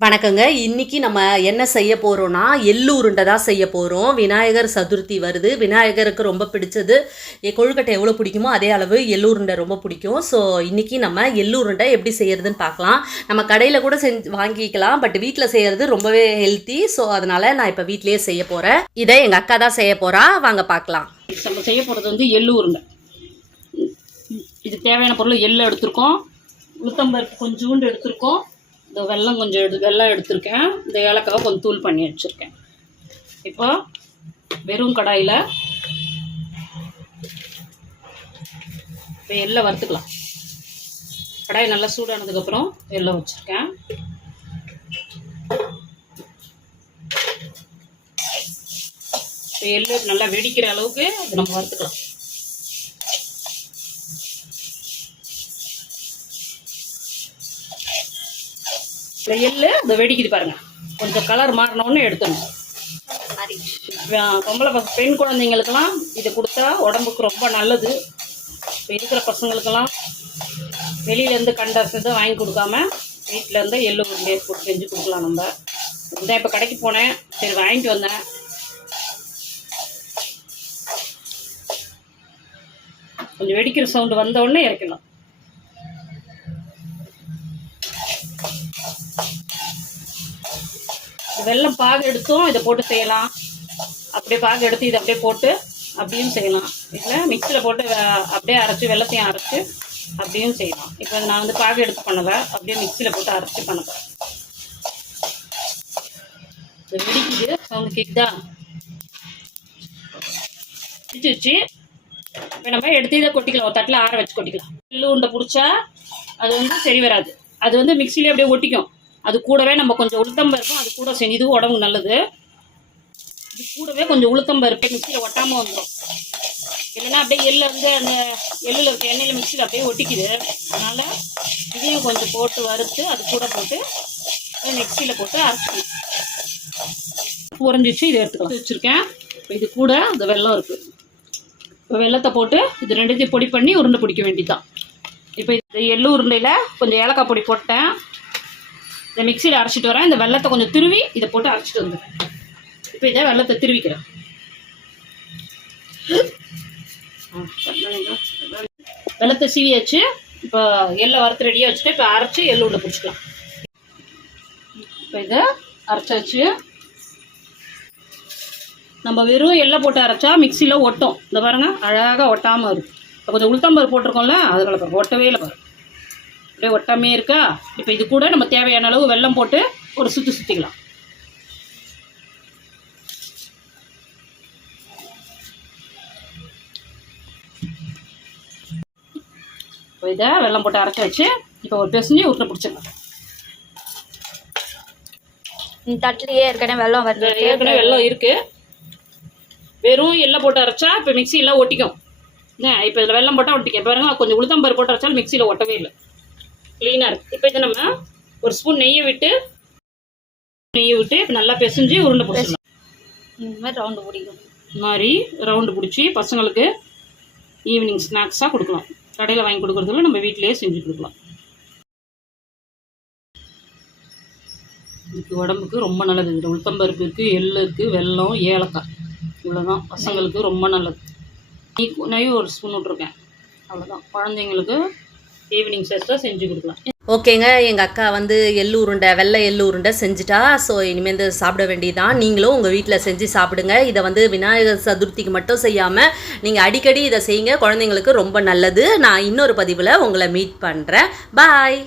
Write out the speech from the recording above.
வணக்கங்க. இன்னைக்கு நம்ம என்ன செய்ய போகிறோம்னா எள்ளு உருண்டை தான் செய்ய போகிறோம் விநாயகர் சதுர்த்தி வருது. விநாயகருக்கு ரொம்ப பிடிச்சது. எ- கொழுக்கட்டை எவ்வளோ பிடிக்குமோ அதே அளவு எள்ளு உருண்டை ரொம்ப பிடிக்கும். ஸோ இன்னைக்கு நம்ம எள்ளு உருண்டை எப்படி செய்யறதுன்னு பார்க்கலாம். நம்ம கடையில் கூட செஞ்சு வாங்கிக்கலாம். பட் வீட்டில் செய்யறது ரொம்பவே ஹெல்த்தி ஸோ அதனால நான் இப்போ வீட்டிலேயே செய்ய போகிறேன் இதை எங்கள் அக்கா தான் செய்ய போகிறா வாங்க பார்க்கலாம். நம்ம செய்ய போகிறது வந்து எள்ளு உருண்டை இது தேவையான பொருள் எள்ளு எடுத்திருக்கோம். உளுத்தம்பருப்பு கொஞ்சோண்டு எடுத்திருக்கோம். இந்த வெல்லம் கொஞ்சம் எடு வெள்ளம் எடுத்திருக்கேன். இந்த ஏலக்காவை கொஞ்சம் தூள் பண்ணி வச்சுருக்கேன். இப்போ வெறும் கடாயில் இப்போ எள்ளை வறுத்துக்கலாம். கடாய் நல்லா சூடானதுக்கப்புறம் எள்ளை வச்சுருக்கேன். இப்போ எள்ளு நல்லா வெடிக்கிற அளவுக்கு அது நம்ம வறுத்துக்கலாம். இந்த எள்ளு இந்த வெடிக்குது பாருங்க. கொஞ்சம் கலர் மாறினோன்னு எடுத்துடணும். பொம்பளை பசங்க பெண் குழந்தைங்களுக்கெல்லாம் இதை கொடுத்தா உடம்புக்கு ரொம்ப நல்லது. இப்போ இருக்கிற பசங்களுக்கெல்லாம் வெளியிலேருந்து கண்ட இதை வாங்கி கொடுக்காம வீட்டில் இருந்து எள்ளு உருண்டையை போட்டு செஞ்சு கொடுக்கலாம் நம்ம. தான் இப்போ கடைக்கு போனேன். சரி வாங்கிட்டு வந்தேன். கொஞ்சம் வெடிக்கிற சவுண்டு வந்த உடனே இறக்கலாம் வெல்லம் பாகு எடுத்தும் இதை போட்டு செய்யலாம். அப்படியே பாகு எடுத்து இதை அப்படியே போட்டு அப்படியும் செய்யலாம். இதில் மிக்சியில் போட்டு அப்படியே அரைச்சி வெள்ளத்தையும் அரைச்சி அப்படியும் செய்யலாம். இப்போ நான் வந்து பாகு எடுத்து பண்ணலை அப்படியே மிக்சியில் போட்டு அரைச்சி பண்ணுவேன் இது வெடிக்குது. சவுண்டு கேக்குதா வச்சு இப்போ நம்ம எடுத்து இதை கொட்டிக்கலாம். ஒரு தட்டில் ஆற வச்சு கொட்டிக்கலாம். புல்லு உண்டை பிடிச்சா அது வந்து சரி வராது. அது வந்து மிக்சிலே அப்படியே ஒட்டிக்கும். அது கூடவே நம்ம கொஞ்சம் உளுத்தம்பருப்பும் அது கூட செஞ்சு இதுவும் உடம்புக்கு நல்லது. இது கூடவே கொஞ்சம் உளுத்தம்பருப்பு மிக்சியில் ஒட்டாமல் வந்துடும் இல்லைன்னா அப்படியே எள்ளு வந்து அந்த எள்ளில் இருக்க எண்ணெயில் மிக்சியில் அப்படியே ஒட்டிக்குது. அதனால் இதையும் கொஞ்சம் போட்டு வறுத்து அது கூட போட்டு மிக்சியில் போட்டு அரைச்சி உறைஞ்சிச்சு இதை எடுத்துக்கலாம். வச்சுருக்கேன். இப்போ இது கூட அந்த வெல்லம் இருக்குது இப்போ வெள்ளத்தை போட்டு இது ரெண்டுத்தையும் பொடி பண்ணி உருண்டை பிடிக்க வேண்டியதுதான். இப்போ இது எள்ளு உருண்டையில் கொஞ்சம் ஏலக்காய் பொடி போட்டேன். இந்த மிக்சியில் அரைச்சிட்டு வரேன். இந்த வெள்ளத்தை கொஞ்சம் திருவி இதை போட்டு அரைச்சிட்டு வந்துடுறேன். இப்போ இதை வெள்ளத்தை திருவிக்கிறேன். வெள்ளத்தை சீவியாச்சு. இப்போ எள்ளை வறுத்து ரெடியாக வச்சுட்டு இப்போ அரைச்சி எள்ளு உள்ள பிடிச்சிக்கலாம். இப்போ இதை அரைச்சாச்சு. நம்ம வெறும் எள்ளை போட்டு அரைச்சா மிக்சியில் ஒட்டும். இந்த பாருங்கள் அழகாக ஒட்டாமல் இருக்கும் இப்போ கொஞ்சம் உளுத்தம்பருப்பு போட்டிருக்கோம்ல அதில் பாருங்க ஒட்டவே இல்லை பாருங்கள் அப்படியே ஒட்டாமே இருக்கா? இப்போ இது கூட நம்ம தேவையான அளவு வெல்லம் போட்டு ஒரு சுற்றி சுற்றிக்கலாம் இப்போ இதை வெல்லம் போட்டு அரைச்சி வச்சு இப்போ ஒரு பெசஞ்சு உருட்டை பிடிச்சிக்கலாம் இந்த தட்டுலயே ஏற்கனவே வெள்ளம் வருது இந்த ஏற்கனவே வெல்லம் இருக்கு. வெறும் எள்ளை போட்டு அரைச்சா இப்போ மிக்சியில் ஒட்டிக்கும். என்ன? இப்போ இதில் வெல்லம் போட்டால் ஒட்டிக்கும். பாருங்க கொஞ்சம் உளுத்தம்பருப்பு போட்டு அரைச்சாலும் மிக்சியில் ஒட்டவே இல்லை. க்ளீனாக இருக்குது இப்போ இதை நம்ம ஒரு ஸ்பூன் நெய்யை விட்டு நெய்யை விட்டு இப்போ நல்லா பிசைஞ்சு உருண்டை பிடிச்சிடலாம் இந்த மாதிரி ரவுண்டு பிடிக்கும் இந்த மாதிரி ரவுண்டு பிடிச்சி பசங்களுக்கு ஈவினிங் ஸ்நாக்ஸாக கொடுக்கலாம். கடையில் வாங்கி கொடுக்குறதுல நம்ம வீட்டிலேயே செஞ்சு கொடுக்கலாம். இதுக்கு உடம்புக்கு ரொம்ப நல்லது. இந்த உளுத்தம்பருப்பு இருக்குது எள்ளு இருக்குது வெல்லம் ஏலக்காய். இவ்வளோதான் பசங்களுக்கு ரொம்ப நல்லது. நெய் நெய் ஒரு ஸ்பூன் விட்ருக்கேன் அவ்வளோதான் குழந்தைங்களுக்கு ஈவினிங் செஸ்ட்டாக செஞ்சு கொடுக்கலாம். ஓகேங்க எங்கள் அக்கா வந்து எள்ளு உருண்டை வெள்ளை எள்ளு உருண்டை செஞ்சுட்டா ஸோ இனிமேல் சாப்பிட வேண்டியதான் நீங்களும் உங்கள் வீட்டில் செஞ்சு சாப்பிடுங்க. இதை வந்து விநாயகர் சதுர்த்திக்கு மட்டும் செய்யாமல் நீங்கள் அடிக்கடி இதை செய்யுங்க. குழந்தைங்களுக்கு ரொம்ப நல்லது. நான் இன்னொரு பதிவில் உங்களை மீட் பண்ணுறேன் பாய்